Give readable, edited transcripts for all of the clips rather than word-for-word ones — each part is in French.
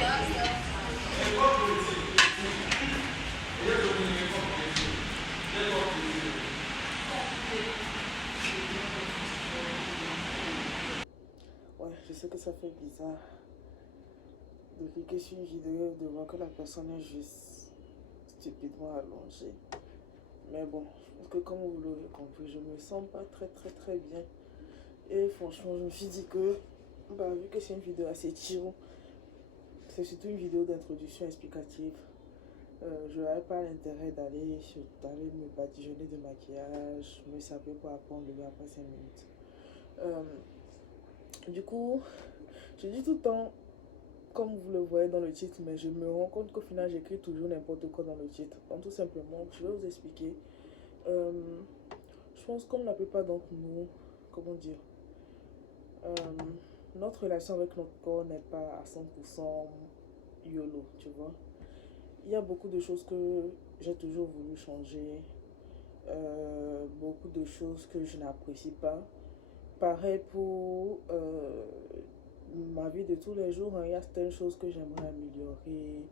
Ouais, je sais que ça fait bizarre de cliquer sur une vidéo et de voir que la personne est juste stupidement allongée. Mais bon, je pense que comme vous l'aurez compris, je me sens pas très bien. Et franchement, je me suis dit que, vu que c'est une vidéo assez chill, c'est surtout une vidéo d'introduction explicative. Je n'avais pas l'intérêt d'aller me badigeonner de maquillage, me saper pour apprendre le après 5 minutes. Du coup, je dis tout le temps, comme vous le voyez dans le titre, mais je me rends compte qu'au final, j'écris toujours n'importe quoi dans le titre. Donc tout simplement, je vais vous expliquer. Je pense comme la plupart d'entre nous, comment dire, notre relation avec notre corps n'est pas à 100% YOLO, tu vois. Il y a beaucoup de choses que j'ai toujours voulu changer, beaucoup de choses que je n'apprécie pas. Pareil pour ma vie de tous les jours, hein, il y a certaines choses que j'aimerais améliorer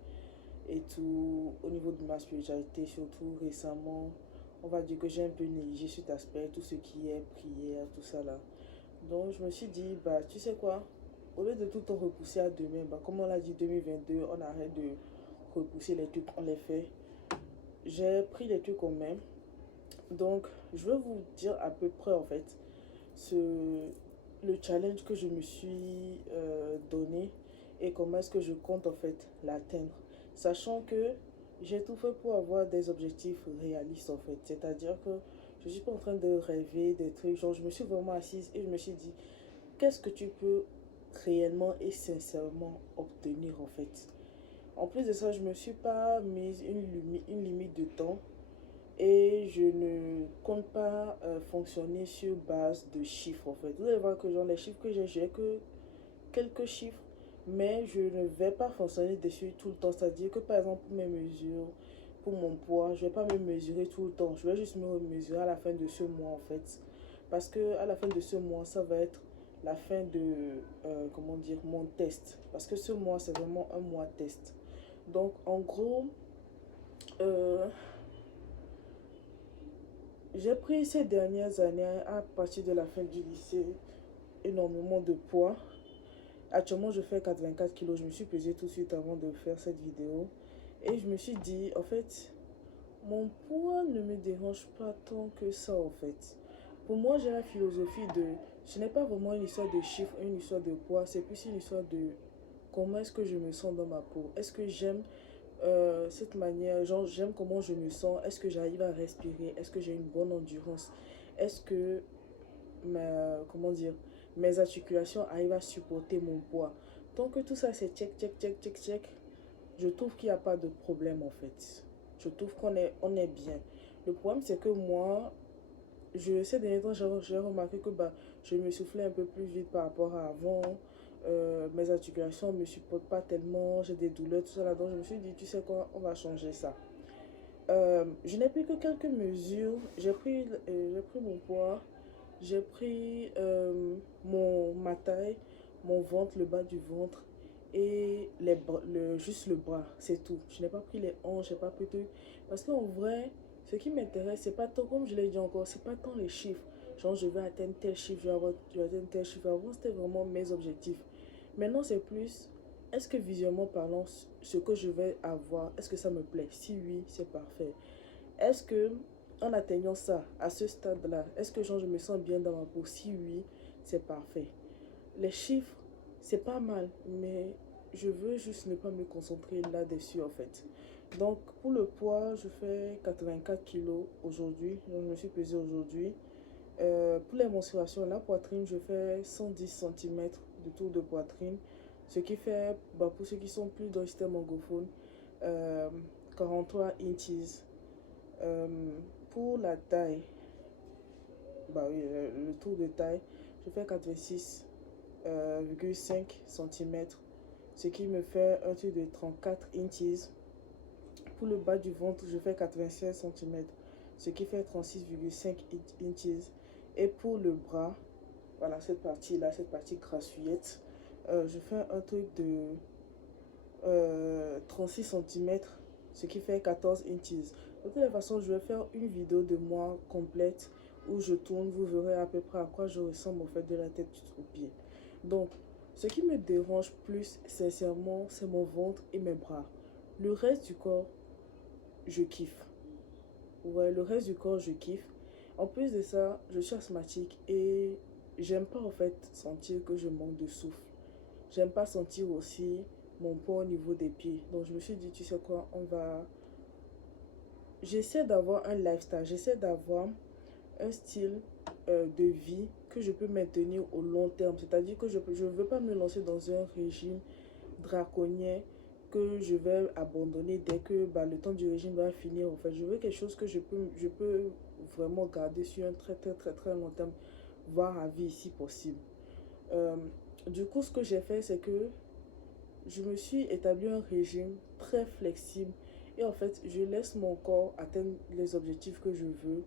et tout. Au niveau de ma spiritualité, surtout récemment, on va dire que j'ai un peu négligé cet aspect, tout ce qui est prière, tout ça là. Donc je me suis dit, tu sais quoi, au lieu de tout le temps repousser à demain, comme on l'a dit 2022, on arrête de repousser les trucs, on les fait. J'ai pris les trucs en main. Donc je vais vous dire à peu près en fait le challenge que je me suis donné et comment est-ce que je compte en fait l'atteindre. Sachant que j'ai tout fait pour avoir des objectifs réalistes en fait. C'est-à-dire que je suis pas en train de rêver des trucs. Genre je me suis vraiment assise et je me suis dit qu'est-ce que tu peux réellement et sincèrement obtenir en fait. En plus de ça, je me suis pas mise une limite de temps et je ne compte pas fonctionner sur base de chiffres en fait. Vous allez voir que genre les chiffres que j'ai que quelques chiffres, mais je ne vais pas fonctionner dessus tout le temps. C'est-à-dire que par exemple pour mes mesures, pour mon poids, je vais pas me mesurer tout le temps. Je vais juste me mesurer à la fin de ce mois en fait. Parce que à la fin de ce mois, ça va être la fin de, comment dire, mon test. Parce que ce mois, c'est vraiment un mois test. Donc en gros, euh, j'ai pris ces dernières années, à partir de la fin du lycée, énormément de poids. Actuellement, je fais 84 kilos. Je me suis pesée tout de suite avant de faire cette vidéo. Et je me suis dit, en fait, mon poids ne me dérange pas tant que ça, en fait. Pour moi, j'ai la philosophie de... Ce n'est pas vraiment une histoire de chiffres, une histoire de poids. C'est plus une histoire de comment est-ce que je me sens dans ma peau. Est-ce que j'aime cette manière, genre j'aime comment je me sens, est-ce que j'arrive à respirer, est-ce que j'ai une bonne endurance, est-ce que comment dire, mes articulations arrivent à supporter mon poids. Tant que tout ça c'est check, je trouve qu'il n'y a pas de problème en fait. Je trouve on est bien. Le problème c'est que moi, ces derniers temps, j'ai remarqué que je me soufflais un peu plus vite par rapport à avant. Mes articulations ne me supportent pas tellement, j'ai des douleurs, tout ça là. Donc je me suis dit, tu sais quoi, on va changer ça. Je n'ai pris que quelques mesures. J'ai pris mon poids, j'ai pris ma taille, mon ventre, le bas du ventre et juste le bras, c'est tout. Je n'ai pas pris les hanches, je n'ai pas pris tout. Parce qu'en vrai, ce qui m'intéresse, c'est pas tant, comme je l'ai dit encore, c'est pas tant les chiffres. Genre, je vais atteindre tel chiffre, je vais atteindre tel chiffre. Avant, c'était vraiment mes objectifs. Maintenant, c'est plus, est-ce que visuellement parlant, ce que je vais avoir, est-ce que ça me plaît? Si oui, c'est parfait. Est-ce que, en atteignant ça, à ce stade-là, est-ce que genre, je me sens bien dans ma peau? Si oui, c'est parfait. Les chiffres, c'est pas mal, mais je veux juste ne pas me concentrer là-dessus en fait. Donc pour le poids, je fais 84 kilos aujourd'hui. Donc je me suis pesée aujourd'hui. Pour les menstruations, la poitrine, je fais 110 cm de tour de poitrine. Ce qui fait, pour ceux qui sont plus dans le système anglophone, 43 inches. Pour la taille, oui, le tour de taille, je fais 86,5 cm, ce qui me fait un tour de 34 inches. Pour le bas du ventre, je fais 96 cm, ce qui fait 36,5 inches. Et pour le bras, voilà cette partie-là, cette partie grassouillette, je fais un truc de 36 centimètres, ce qui fait 14 inches. De toute façon, je vais faire une vidéo de moi complète où je tourne, vous verrez à peu près à quoi je ressemble en fait de la tête aux pieds. Donc, ce qui me dérange plus sincèrement, c'est mon ventre et mes bras. Le reste du corps, je kiffe. Ouais, le reste du corps, je kiffe. En plus de ça, je suis asthmatique et j'aime pas en fait sentir que je manque de souffle. J'aime pas sentir aussi mon poids au niveau des pieds. Donc je me suis dit, tu sais quoi, on va... J'essaie d'avoir un lifestyle, j'essaie d'avoir un style de vie que je peux maintenir au long terme. C'est-à-dire que je ne veux pas me lancer dans un régime draconien que je vais abandonner dès que le temps du régime va finir. En fait, je veux quelque chose que je peux vraiment garder sur un très long terme, voire à vie si possible. Euh, du coup, ce que j'ai fait, c'est que je me suis établi un régime très flexible et en fait, je laisse mon corps atteindre les objectifs que je veux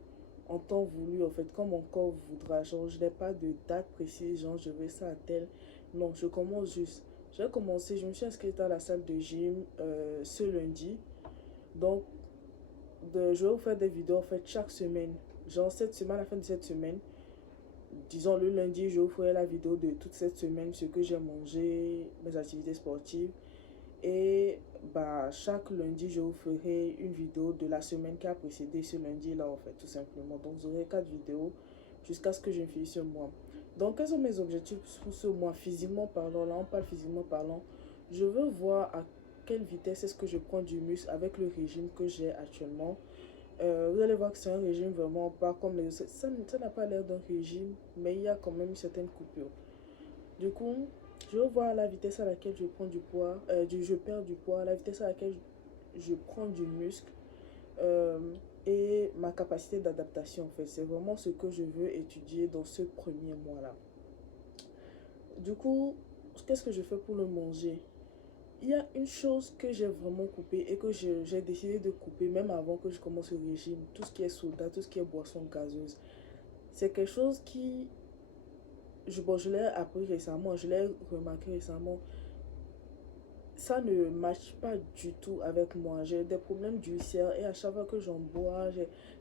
en temps voulu, en fait, comme mon corps voudra. Genre, je n'ai pas de date précise, genre, je veux ça à tel. Non, je commence juste. J'ai commencé, je me suis inscrite à la salle de gym ce lundi. Donc, je vais vous faire des vidéos en fait chaque semaine. Genre, cette semaine, à la fin de cette semaine, disons le lundi, je vous ferai la vidéo de toute cette semaine, ce que j'ai mangé, mes activités sportives. Et chaque lundi, je vous ferai une vidéo de la semaine qui a précédé ce lundi-là, en fait, tout simplement. Donc, vous aurez 4 vidéos jusqu'à ce que je finisse ce mois. Donc, quels sont mes objectifs pour ce mois, physiquement parlant? Là, on parle physiquement parlant. Je veux voir à quelle vitesse est-ce que je prends du muscle avec le régime que j'ai actuellement. Vous allez voir que c'est un régime vraiment pas comme les autres. Ça n'a pas l'air d'un régime, mais il y a quand même une certaine coupure. Du coup, je veux voir la vitesse à laquelle je prends du poids, je perds du poids, la vitesse à laquelle je prends du muscle euh, et ma capacité d'adaptation en fait. C'est vraiment ce que je veux étudier dans ce premier mois-là. Du coup, qu'est-ce que je fais pour le manger? Il y a une chose que j'ai vraiment coupée et que j'ai décidé de couper même avant que je commence le régime. Tout ce qui est soda, tout ce qui est boisson gazeuse. C'est quelque chose qui, je l'ai appris récemment, je l'ai remarqué récemment. Ça ne marche pas du tout avec moi. J'ai des problèmes d'ulcère et à chaque fois que j'en bois,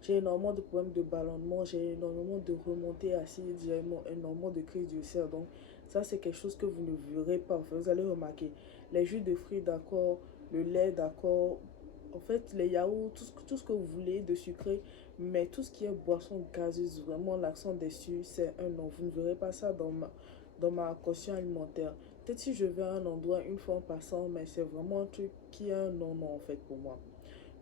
j'ai énormément de problèmes de ballonnement, j'ai énormément de remontées acides, j'ai énormément de crises d'ulcère. Donc ça, c'est quelque chose que vous ne verrez pas. En fait, vous allez remarquer. Les jus de fruits, d'accord, le lait, d'accord, en fait, les yaourts, tout ce que vous voulez de sucré, mais tout ce qui est boisson gazeuse, vraiment l'accent dessus, c'est un non. Vous ne verrez pas ça dans ma caution alimentaire. Peut-être si je vais à un endroit une fois en passant, mais c'est vraiment un truc qui est un non-non en fait pour moi.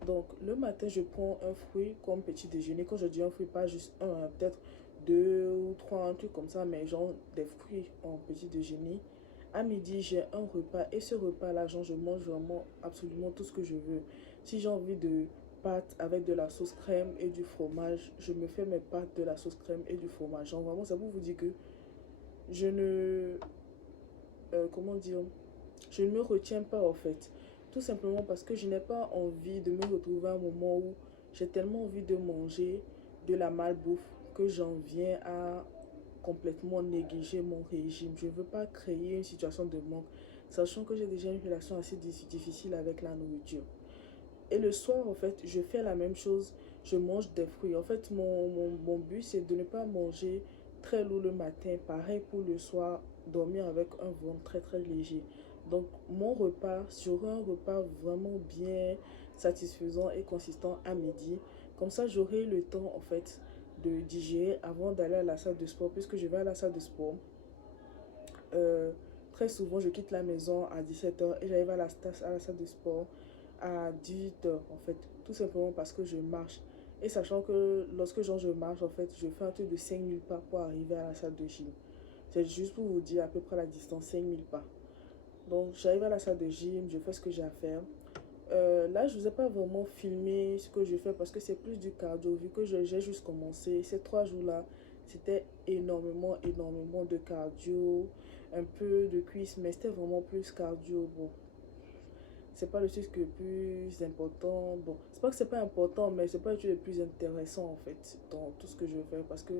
Donc le matin, je prends un fruit comme petit déjeuner. Quand je dis un fruit, pas juste un, hein, peut-être deux ou trois, un truc comme ça, mais genre des fruits en petit déjeuner. À midi, j'ai un repas et ce repas-là, genre, je mange vraiment absolument tout ce que je veux. Si j'ai envie de pâtes avec de la sauce crème et du fromage, je me fais mes pâtes de la sauce crème et du fromage. Genre vraiment, ça vous dit que je ne comment dire, je ne me retiens pas en fait. Tout simplement parce que je n'ai pas envie de me retrouver à un moment où j'ai tellement envie de manger de la malbouffe que j'en viens à complètement négliger mon régime. Je ne veux pas créer une situation de manque, sachant que j'ai déjà une relation assez difficile avec la nourriture. Et le soir, en fait, je fais la même chose. Je mange des fruits. En fait, mon but, c'est de ne pas manger très lourd le matin. Pareil pour le soir, dormir avec un ventre très léger. Donc, mon repas sera un repas vraiment bien satisfaisant et consistant à midi. Comme ça, j'aurai le temps, en fait, de digérer avant d'aller à la salle de sport. Puisque je vais à la salle de sport, euh, très souvent, je quitte la maison à 17h et j'arrive à la salle de sport à 18h en fait. Tout simplement parce que je marche. Et sachant que lorsque genre, je marche, en fait, je fais un truc de 5000 pas pour arriver à la salle de gym. C'est juste pour vous dire à peu près la distance, 5000 pas. Donc, j'arrive à la salle de gym, je fais ce que j'ai à faire. Là, je ne vous ai pas vraiment filmé ce que je fais parce que c'est plus du cardio. Vu que j'ai juste commencé, ces 3 jours-là, c'était énormément de cardio, un peu de cuisse, mais c'était vraiment plus cardio. Bon, c'est pas le truc le plus important. Bon, c'est pas que c'est pas important, mais c'est pas le truc le plus intéressant en fait dans tout ce que je fais parce que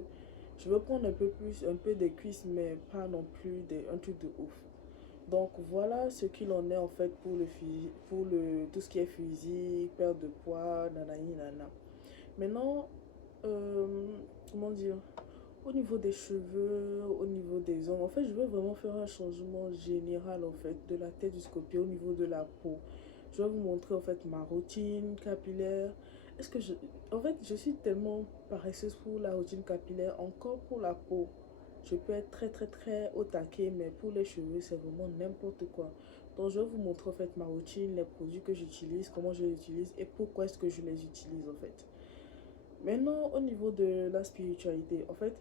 je veux prendre un peu plus, un peu des cuisses, mais pas non plus un truc de ouf. Donc voilà ce qu'il en est en fait pour tout ce qui est physique, perte de poids, nanani nana. Maintenant, euh, comment dire, au niveau des cheveux, au niveau des ongles, en fait, je veux vraiment faire un changement général en fait de la tête jusqu'aux pieds au niveau de la peau. Je vais vous montrer en fait ma routine capillaire. Est-ce que je... En fait, je suis tellement paresseuse pour la routine capillaire, encore pour la peau. Je peux être très très très au taquet, mais pour les cheveux, c'est vraiment n'importe quoi. Donc, je vais vous montrer en fait ma routine, les produits que j'utilise, comment je les utilise et pourquoi est-ce que je les utilise en fait. Maintenant, au niveau de la spiritualité, en fait,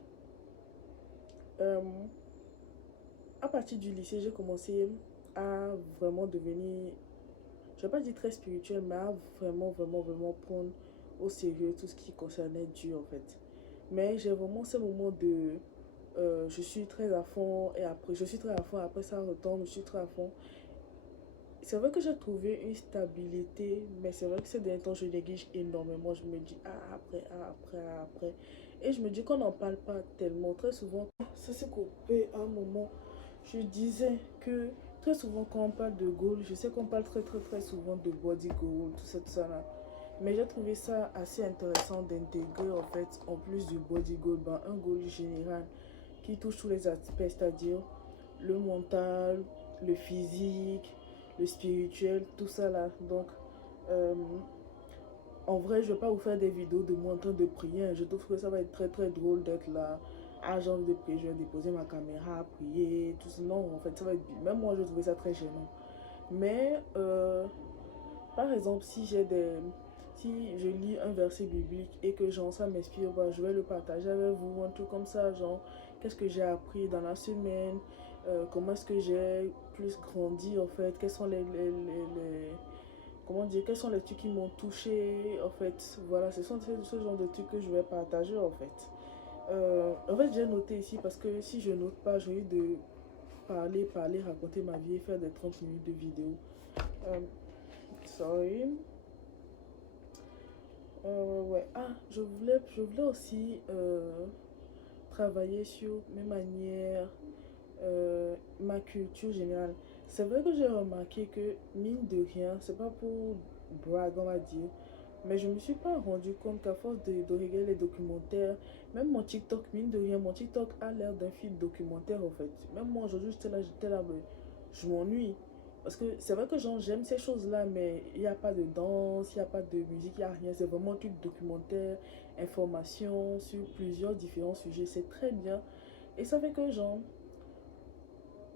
euh, à partir du lycée, j'ai commencé à vraiment devenir, je vais pas dire très spirituel, mais à vraiment prendre au sérieux tout ce qui concernait Dieu en fait. Mais j'ai vraiment ce moment de, je suis très à fond et après, je suis très à fond, après ça retombe, je suis très à fond. C'est vrai que j'ai trouvé une stabilité, mais c'est vrai que ces derniers temps, je néglige énormément. Je me dis, ah, après, ah, après, ah, après. Et je me dis qu'on n'en parle pas tellement. Très souvent, ça s'est coupé à un moment. Je disais que très souvent, quand on parle de goal, je sais qu'on parle très souvent de body goal, tout ça là. Mais j'ai trouvé ça assez intéressant d'intégrer, en fait, en plus du body goal, ben, un goal général qui touche tous les aspects, c'est-à-dire le mental, le physique, le spirituel, tout ça là. Donc, euh, en vrai, je vais pas vous faire des vidéos de moi en train de prier. Je trouve que ça va être très drôle d'être là. Ah, j'ai envie de prier, je vais déposer ma caméra, prier, tout ça. Non, en fait, ça va être... Même moi, je trouvais ça très gênant. Mais, par exemple, si je lis un verset biblique et que genre ça m'inspire, bah, je vais le partager avec vous, un truc comme ça, genre qu'est-ce que j'ai appris dans la semaine, comment est-ce que j'ai plus grandi en fait, quels sont comment dire, quels sont les trucs qui m'ont touché en fait, voilà, ce sont ce genre de trucs que je vais partager en fait. En fait, j'ai noté ici parce que si je note pas, j'ai envie de parler, raconter ma vie et faire des 30 minutes de vidéo. Euh, sorry. Ouais. Ah, je voulais aussi travailler sur mes manières, ma culture générale. C'est vrai que j'ai remarqué que, mine de rien, c'est pas pour brag, on va dire, mais je me suis pas rendu compte qu'à force de regarder les documentaires, même mon TikTok, mine de rien, mon TikTok a l'air d'un film documentaire en fait. Même moi aujourd'hui, j'étais là, mais je m'ennuie. Parce que c'est vrai que j'aime ces choses-là, mais il n'y a pas de danse, il n'y a pas de musique, il n'y a rien. C'est vraiment un truc documentaire, information sur plusieurs différents sujets. C'est très bien. Et ça fait que, genre,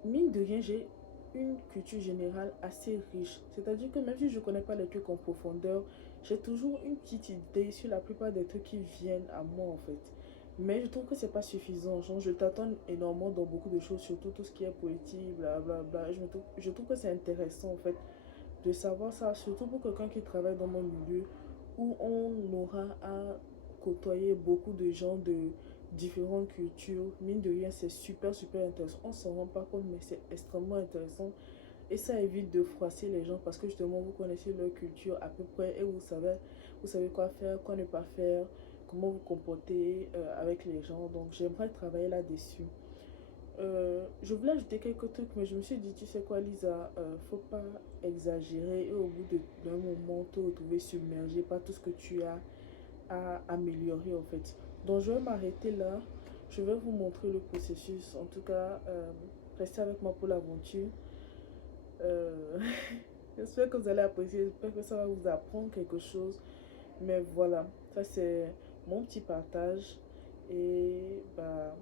mine de rien, j'ai une culture générale assez riche. C'est-à-dire que même si je ne connais pas les trucs en profondeur, j'ai toujours une petite idée sur la plupart des trucs qui viennent à moi en fait. Mais je trouve que c'est pas suffisant. Genre, je tâtonne énormément dans beaucoup de choses, surtout tout ce qui est politique, blablabla. Et je trouve que c'est intéressant en fait de savoir ça, surtout pour quelqu'un qui travaille dans mon milieu où on aura à côtoyer beaucoup de gens de différentes cultures. Mine de rien, c'est super intéressant. On s'en rend pas compte, mais c'est extrêmement intéressant. Et ça évite de froisser les gens parce que justement, vous connaissez leur culture à peu près et vous savez quoi faire, quoi ne pas faire, comment vous comporter avec les gens. Donc, j'aimerais travailler là-dessus. Je voulais ajouter quelques trucs, mais je me suis dit, tu sais quoi, Lisa, faut pas exagérer et au bout d'un moment, te retrouver submergé par tout ce que tu as à améliorer en fait. Donc, je vais m'arrêter là. Je vais vous montrer le processus. En tout cas, restez avec moi pour l'aventure. Euh, J'espère que vous allez apprécier. J'espère que ça va vous apprendre quelque chose. Mais voilà, ça c'est mon petit partage. Et bah,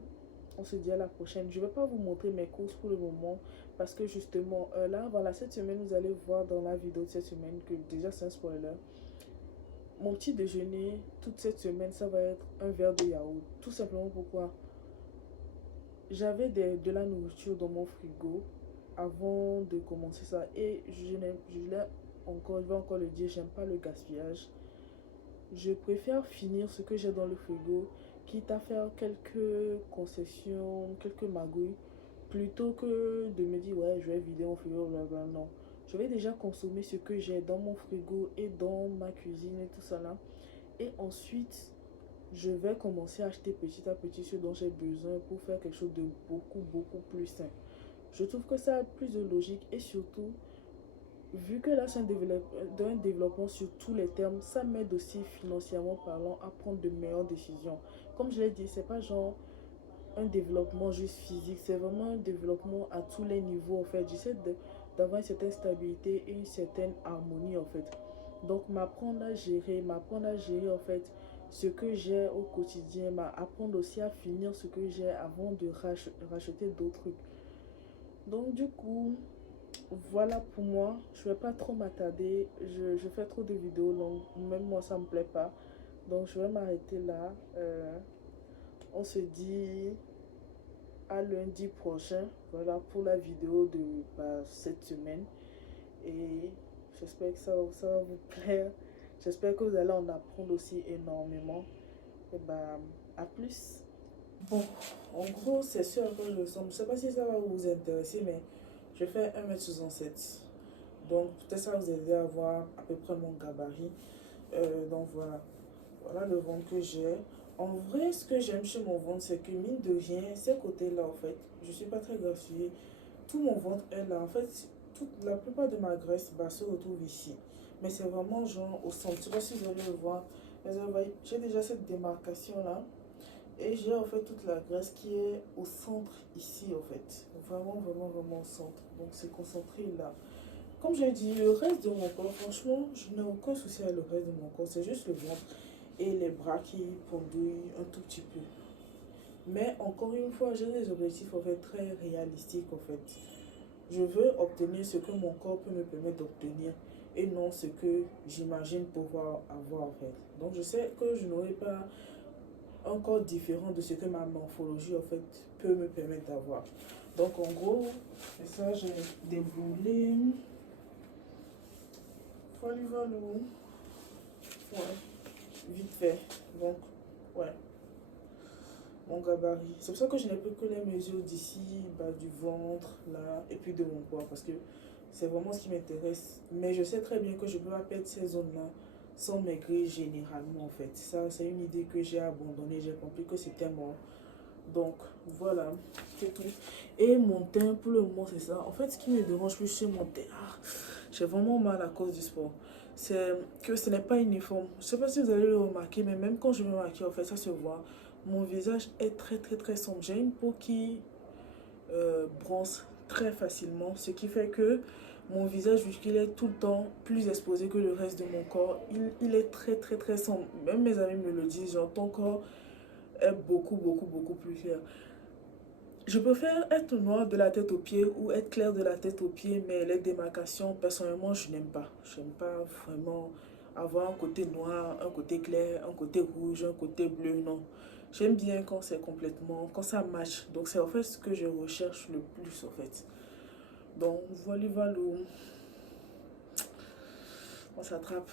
on se dit à la prochaine. Je ne vais pas vous montrer mes courses pour le moment parce que justement, là, voilà, cette semaine, vous allez voir dans la vidéo de cette semaine que déjà c'est un spoiler. Mon petit déjeuner, toute cette semaine, ça va être un verre de yaourt. Tout simplement pourquoi j'avais de la nourriture dans mon frigo avant de commencer ça. Et je vais encore le dire, j'aime pas le gaspillage. Je préfère finir ce que j'ai dans le frigo, quitte à faire quelques concessions, quelques magouilles, plutôt que de me dire, ouais, je vais vider mon frigo, blablabla. Non. Je vais déjà consommer ce que j'ai dans mon frigo et dans ma cuisine et tout ça là. Et ensuite, je vais commencer à acheter petit à petit ce dont j'ai besoin pour faire quelque chose de beaucoup plus sain. Je trouve que ça a plus de logique et surtout, vu que là c'est un développement sur tous les termes, ça m'aide aussi financièrement parlant à prendre de meilleures décisions. Comme je l'ai dit, c'est pas genre un développement juste physique, c'est vraiment un développement à tous les niveaux en fait. D'avoir une certaine stabilité et une certaine harmonie en fait. Donc m'apprendre à gérer en fait ce que j'ai au quotidien, apprendre aussi à finir ce que j'ai avant de racheter d'autres trucs. Donc du coup, voilà pour moi. Je vais pas trop m'attarder. Je fais trop de vidéos longues. Même moi, ça me plaît pas. Donc je vais m'arrêter là. On se dit à lundi prochain. Voilà pour la vidéo de cette semaine. Et j'espère que ça va vous plaire. J'espère que vous allez en apprendre aussi énormément. Et à plus. Bon, en gros, c'est sûr que je ressemble. Je sais pas si ça va vous intéresser, mais je fais 1m67. Donc, peut-être ça va vous aider à voir à peu près mon gabarit. Donc, voilà. Voilà le ventre que j'ai. En vrai, ce que j'aime chez mon ventre, c'est que mine de rien, ces côtés-là, en fait, je suis pas très grassouillée. Tout mon ventre est là. En fait, la plupart de ma graisse se retrouve ici. Mais c'est vraiment genre au centre. Je sais pas si vous allez le voir. Mais j'ai déjà cette démarcation-là. Et j'ai en fait toute la graisse qui est au centre ici, en fait. Vraiment, vraiment, vraiment au centre. Donc, c'est concentré là. Comme j'ai dit, le reste de mon corps, franchement, je n'ai aucun souci avec le reste de mon corps. C'est juste le ventre et les bras qui pendouillent un tout petit peu. Mais encore une fois, j'ai des objectifs en fait très réalistiques en fait. Je veux obtenir ce que mon corps peut me permettre d'obtenir et non ce que j'imagine pouvoir avoir en fait. Donc je sais que je n'aurai pas un corps différent de ce que ma morphologie en fait peut me permettre d'avoir. Donc en gros, c'est ça, j'ai déboulé. Voilà. Ouais, vite fait. Donc, ouais, mon gabarit. C'est pour ça que je n'ai plus que les mesures d'ici, du ventre, là, et puis de mon poids, parce que c'est vraiment ce qui m'intéresse. Mais je sais très bien que je ne peux pas perdre ces zones-là sans maigrir généralement, en fait. Ça, c'est une idée que j'ai abandonnée. J'ai compris que c'était mort. Donc, voilà, c'est tout. Et mon teint, pour le moment, c'est ça. En fait, ce qui me dérange plus chez mon teint, j'ai vraiment mal à cause du sport. C'est que ce n'est pas uniforme. Je ne sais pas si vous allez le remarquer, mais même quand je me maquille, en fait, ça se voit. Mon visage est très, très, très sombre. J'ai une peau qui bronze très facilement, ce qui fait que mon visage, vu qu'il est tout le temps plus exposé que le reste de mon corps, il est très, très, très sombre. Même mes amis me le disent, genre, ton corps est beaucoup, beaucoup, beaucoup plus clair. Je préfère être noir de la tête aux pieds ou être clair de la tête aux pieds, mais les démarcations, personnellement, je n'aime pas. Je n'aime pas vraiment avoir un côté noir, un côté clair, un côté rouge, un côté bleu, non. J'aime bien quand c'est complètement, quand ça match. Donc c'est en fait ce que je recherche le plus en fait. Donc voilà, on s'attrape.